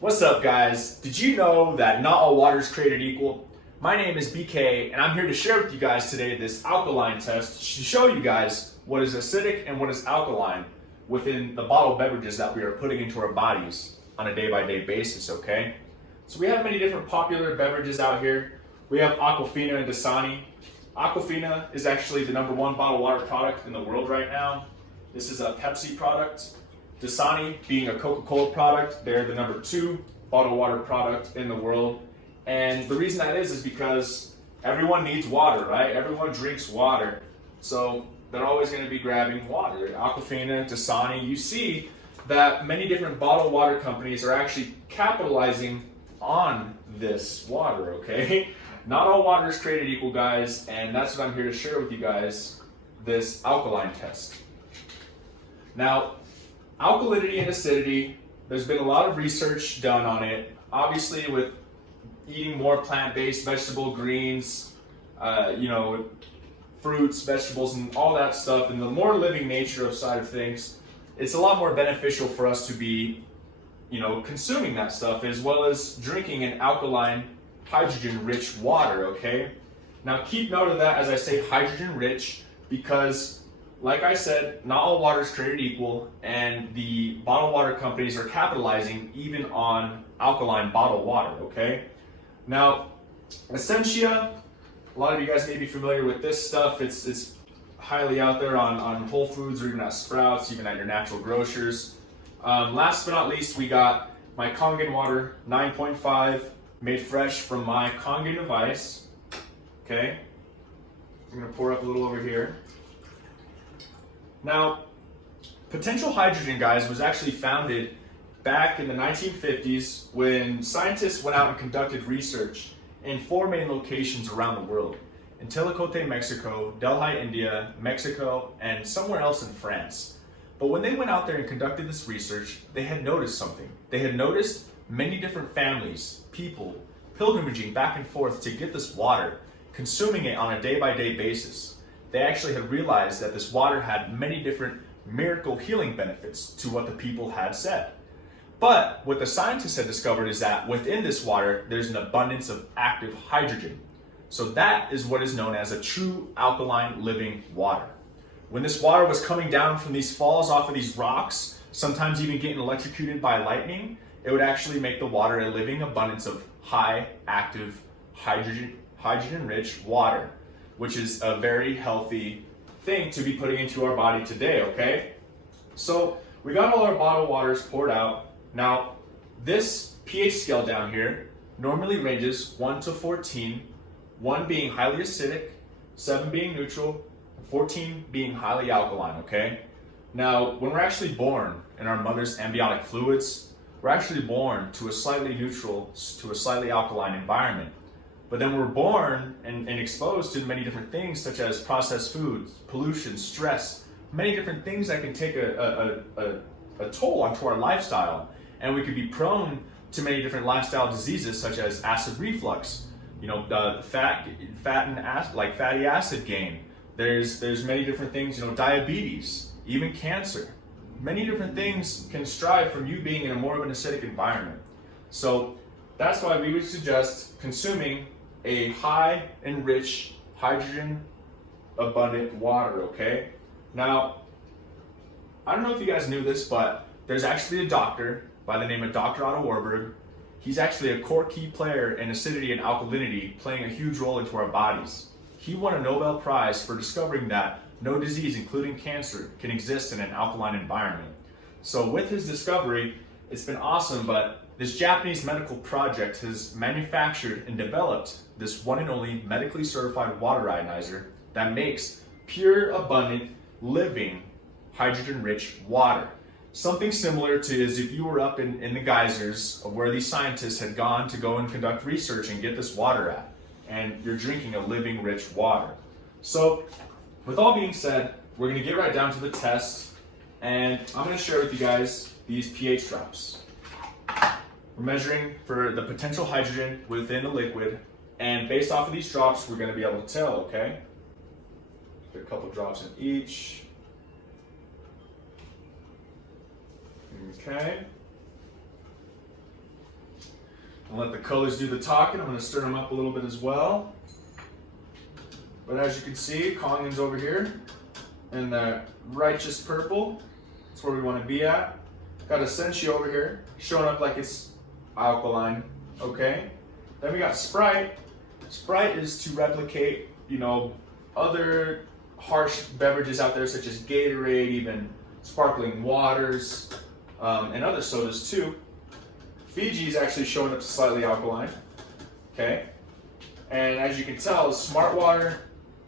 What's up, guys? Did you know that not all water is created equal? My name is BK, and I'm here to share with you guys today this alkaline test to show you guys what is acidic and what is alkaline within the bottled beverages that we are putting into our bodies on a day-by-day basis, okay? So we have many different popular beverages out here. We have Aquafina and Dasani. Aquafina is actually the #1 bottled water product in the world right now. This is a Pepsi product. Dasani, being a Coca-Cola product, they're the #2 bottled water product in the world. And the reason that is because everyone needs water, right? Everyone drinks water. So they're always going to be grabbing water. Aquafina, Dasani, you see that many different bottled water companies are actually capitalizing on this water, okay? Not all water is created equal, guys, and that's what I'm here to share with you guys, this alkaline test. Now, alkalinity and acidity, there's been a lot of research done on it. Obviously, with eating more plant-based vegetable greens, fruits, vegetables, and all that stuff, and the more living nature of side of things, it's a lot more beneficial for us to be, consuming that stuff as well as drinking an alkaline, hydrogen-rich water, okay? Now, keep note of that as I say hydrogen-rich because like I said, not all water is created equal, and the bottled water companies are capitalizing even on alkaline bottled water, okay? Now, Essentia, a lot of you guys may be familiar with this stuff. It's highly out there on Whole Foods or even at Sprouts, even at your natural grocers. Last but not least, we got my Kangen Water 9.5, made fresh from my Kangen device, okay? I'm gonna pour up a little over here. Now, potential hydrogen, guys, was actually founded back in the 1950s when scientists went out and conducted research in 4 main locations around the world. In Telicote, Mexico, Delhi, India, Mexico, and somewhere else in France. But when they went out there and conducted this research, they had noticed something. They had noticed many different families, people, pilgrimaging back and forth to get this water, consuming it on a day-by-day basis. They actually had realized that this water had many different miracle healing benefits to what the people had said. But what the scientists had discovered is that within this water, there's an abundance of active hydrogen. So that is what is known as a true alkaline living water. When this water was coming down from these falls off of these rocks, sometimes even getting electrocuted by lightning, it would actually make the water a living abundance of high active hydrogen-rich water, which is a very healthy thing to be putting into our body today, okay? So we got all our bottled waters poured out. Now, this pH scale down here normally ranges 1 to 14, 1 being highly acidic, 7 being neutral, 14 being highly alkaline, okay? Now, when we're actually born in our mother's amniotic fluids, we're actually born to a slightly neutral, to a slightly alkaline environment. But then we're born and exposed to many different things such as processed foods, pollution, stress, many different things that can take a toll onto our lifestyle. And we could be prone to many different lifestyle diseases such as acid reflux, fatty acid gain. There's many different things, diabetes, even cancer. Many different things can strive from you being in a more of an acidic environment. So that's why we would suggest consuming a high and rich hydrogen abundant water, okay? Now, I don't know if you guys knew this, but there's actually a doctor by the name of Dr. Otto Warburg. He's actually a core key player in acidity and alkalinity, playing a huge role into our bodies. He won a Nobel Prize for discovering that no disease, including cancer, can exist in an alkaline environment. So with his discovery, it's been awesome, but this Japanese medical project has manufactured and developed this one and only medically certified water ionizer that makes pure, abundant, living, hydrogen-rich water. Something similar to as if you were up in the geysers of where these scientists had gone to go and conduct research and get this water at, and you're drinking a living, rich water. So, with all being said, we're gonna get right down to the test, and I'm gonna share with you guys these pH drops. We're measuring for the potential hydrogen within the liquid, and based off of these drops, we're going to be able to tell, okay? Put a couple drops in each. Okay. I'll let the colors do the talking. I'm going to stir them up a little bit as well. But as you can see, Kangen's over here in the righteous purple. That's where we want to be at. Got Essentia over here, showing up like it's alkaline, okay? Then we got Sprite. Sprite is to replicate, other harsh beverages out there such as Gatorade, even sparkling waters, and other sodas too. Fiji is actually showing up slightly alkaline, okay? And as you can tell, Smart Water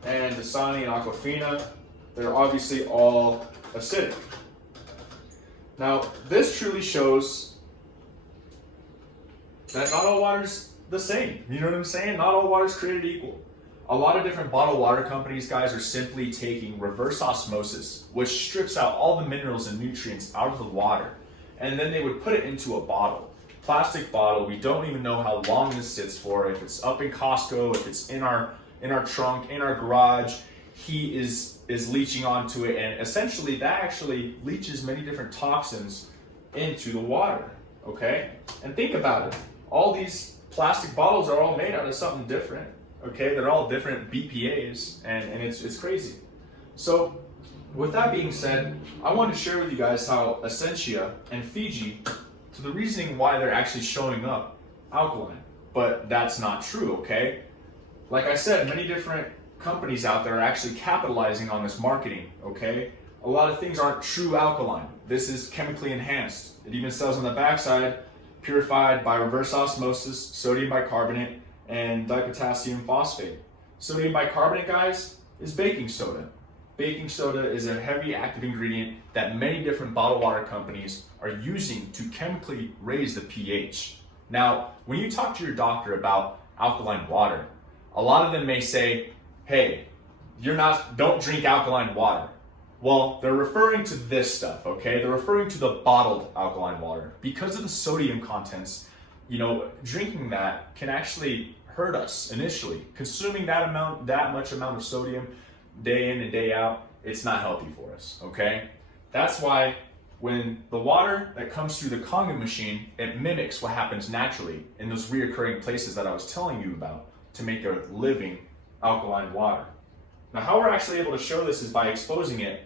and Dasani and Aquafina, they're obviously all acidic. Now, this truly shows that not all water's the same. You know what I'm saying? Not all water's created equal. A lot of different bottled water companies, guys, are simply taking reverse osmosis, which strips out all the minerals and nutrients out of the water, and then they would put it into a bottle. Plastic bottle, we don't even know how long this sits for, if it's up in Costco, if it's in our trunk, in our garage. Heat is leaching onto it, and essentially that actually leaches many different toxins into the water, okay? And think about it. All these plastic bottles are all made out of something different, okay? They're all different BPAs, and it's crazy. So with that being said, I want to share with you guys how Essentia and Fiji, to the reasoning why they're actually showing up alkaline, but that's not true, okay? Like I said, many different companies out there are actually capitalizing on this marketing, okay? A lot of things aren't true alkaline. This is chemically enhanced. It even says on the backside, purified by reverse osmosis, sodium bicarbonate, and dipotassium phosphate. Sodium bicarbonate, guys, is baking soda. Baking soda is a heavy active ingredient that many different bottled water companies are using to chemically raise the pH. Now, when you talk to your doctor about alkaline water, a lot of them may say, hey, don't drink alkaline water. Well, they're referring to this stuff, okay? They're referring to the bottled alkaline water. Because of the sodium contents, drinking that can actually hurt us initially. Consuming that much amount of sodium day in and day out, it's not healthy for us, okay? That's why when the water that comes through the Kangen machine, it mimics what happens naturally in those reoccurring places that I was telling you about to make a living alkaline water. Now, how we're actually able to show this is by exposing it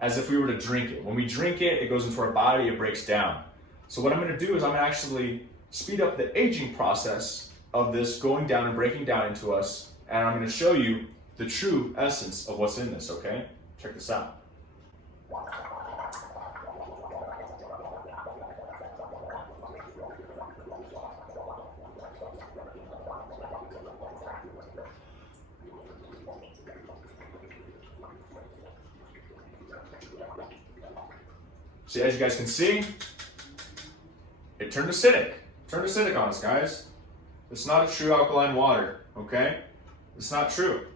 as if we were to drink it. When we drink it, it goes into our body, it breaks down. So what I'm going to do is I'm going to actually speed up the aging process of this going down and breaking down into us, and I'm going to show you the true essence of what's in this, okay? Check this out. See, as you guys can see, it turned acidic. Turned acidic on us, guys. It's not a true alkaline water, okay? It's not true.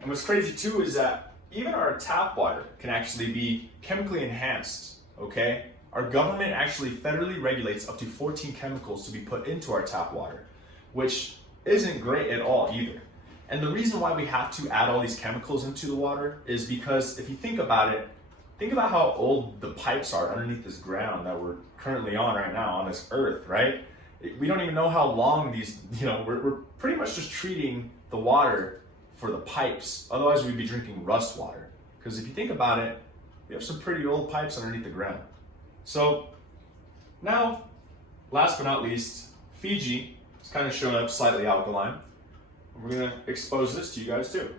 And what's crazy too is that even our tap water can actually be chemically enhanced, okay? Our government actually federally regulates up to 14 chemicals to be put into our tap water, which isn't great at all either. And the reason why we have to add all these chemicals into the water is because if you think about it, think about how old the pipes are underneath this ground that we're currently on right now, on this earth, right? We don't even know how long these, we're pretty much just treating the water for the pipes. Otherwise, we'd be drinking rust water. Because if you think about it, we have some pretty old pipes underneath the ground. So now, last but not least, Fiji is kind of showing up slightly alkaline. We're going to expose this to you guys too.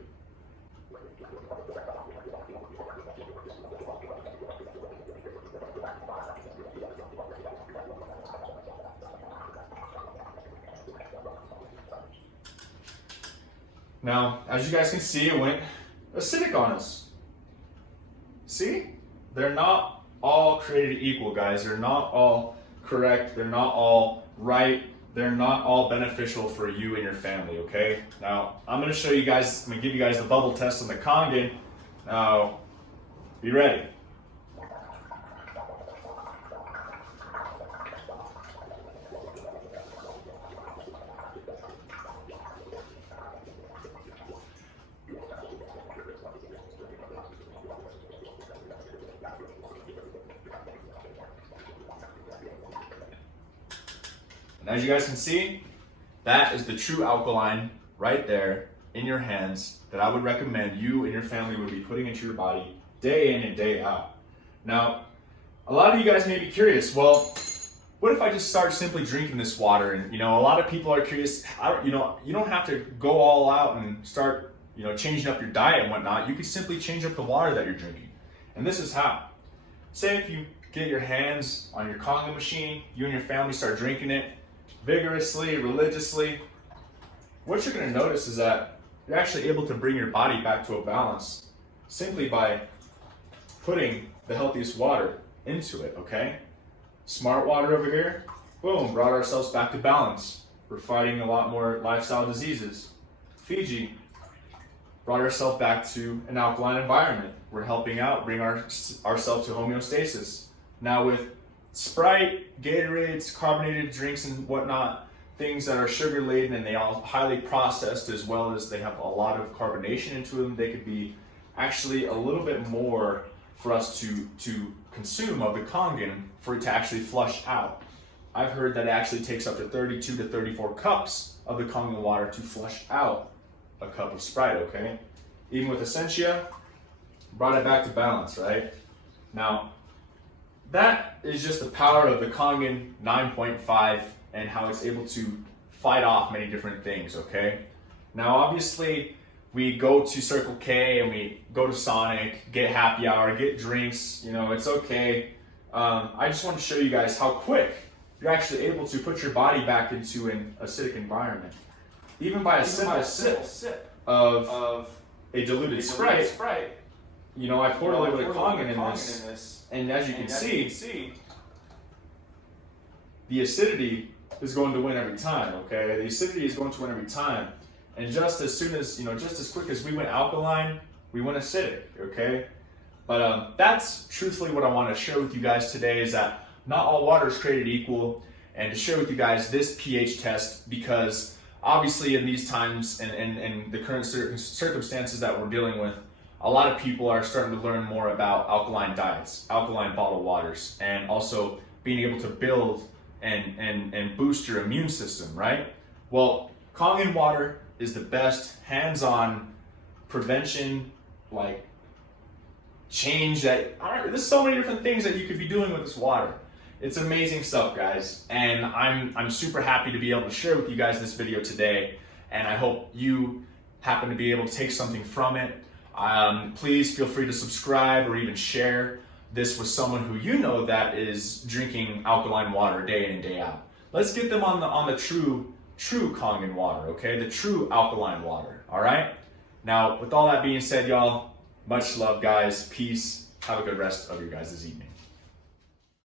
Now, as you guys can see, it went acidic on us. See? They're not all created equal, guys. They're not all correct. They're not all right. They're not all beneficial for you and your family, okay? Now, I'm going to show you guys, I'm going to give you guys the bubble test on the Kangen. Now, be ready. And as you guys can see, that is the true alkaline right there in your hands that I would recommend you and your family would be putting into your body day in and day out. Now, a lot of you guys may be curious, well, what if I just start simply drinking this water? And a lot of people are curious, you don't have to go all out and start, changing up your diet and whatnot. You can simply change up the water that you're drinking. And this is how. Say if you get your hands on your Kangen machine, you and your family start drinking it vigorously, religiously, what you're going to notice is that you're actually able to bring your body back to a balance simply by putting the healthiest water into it, okay? Smart water over here, boom, brought ourselves back to balance. We're fighting a lot more lifestyle diseases. Fiji brought ourselves back to an alkaline environment. We're helping out, bring ourselves to homeostasis. Now with Sprite, Gatorades, carbonated drinks and whatnot, things that are sugar laden and they are highly processed, as well as they have a lot of carbonation into them, they could be actually a little bit more for us to consume of the Kangen for it to actually flush out. I've heard that it actually takes up to 32 to 34 cups of the Kangen water to flush out a cup of Sprite, okay? Even with Essentia, brought it back to balance, right? Now, that is just the power of the Kangen 9.5 and how it's able to fight off many different things, okay? Now, obviously, we go to Circle K and we go to Sonic, get happy hour, get drinks, it's okay. I just want to show you guys how quick you're actually able to put your body back into an acidic environment. Even by a simple sip of a diluted Sprite, I poured a little bit of Kangen in this, and as you can see, the acidity is going to win every time, okay? The acidity is going to win every time. And just as soon as, just as quick as we went alkaline, we went acidic, okay? But that's truthfully what I want to share with you guys today, is that not all water is created equal, and to share with you guys this pH test, because obviously in these times and the current circumstances that we're dealing with, a lot of people are starting to learn more about alkaline diets, alkaline bottled waters, and also being able to build and boost your immune system, right? Well, Kangen water is the best hands-on prevention, change that, there's so many different things that you could be doing with this water. It's amazing stuff, guys, and I'm super happy to be able to share with you guys this video today, and I hope you happen to be able to take something from it. Please feel free to subscribe or even share this with someone who that is drinking alkaline water day in and day out. Let's get them on the true Kangen water, okay? The true alkaline water, all right? Now, with all that being said, y'all, much love, guys. Peace. Have a good rest of your guys' evening.